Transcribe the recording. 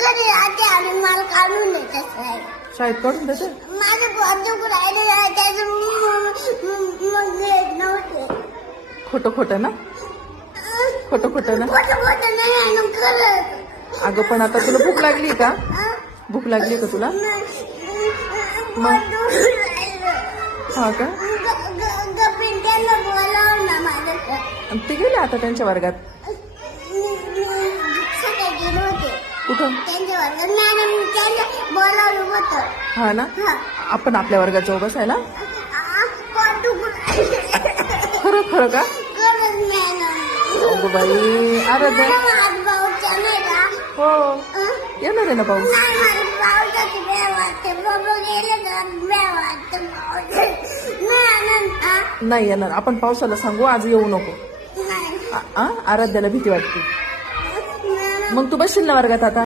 घरी आते आणि मला काढून देते साहेब. शाळेत काढून देते. माझे बंदूक राहिले त्याचे मग येत नव्हते. खोटं खोटं ना, खोटं खोटं ना. खोटं नाही आहे ना खरंच. अगं पण आता तुला भूक लागली का? भूक लागली का तुला? मग हा का? पिंट्याला बोलावं ना माझ्याकडे. आणि ते गेले आता त्यांच्या वर्गात. सगळे गेले होते कुठं? त्यांच्या वर्गात. मॅडम त्यांना बोलावलं होतं. हा ना, आपण आपल्या वर्गात जाऊ बसायला. खरं खरं का? खरंच मॅडम. अगं बाई, आराध्या. आज भाऊच्या नाही का? हो येणार आहे ना पाऊस. नाही मला पावसाची भ्या वाटते. बाबा गेले तर भ्या वाटते पावसाची. नाही येणार. आपण पावसाला सांगू आज येऊ नको. नाही आराध्याला भीती वाटते. मग तू बसशील ना वर्गात आता?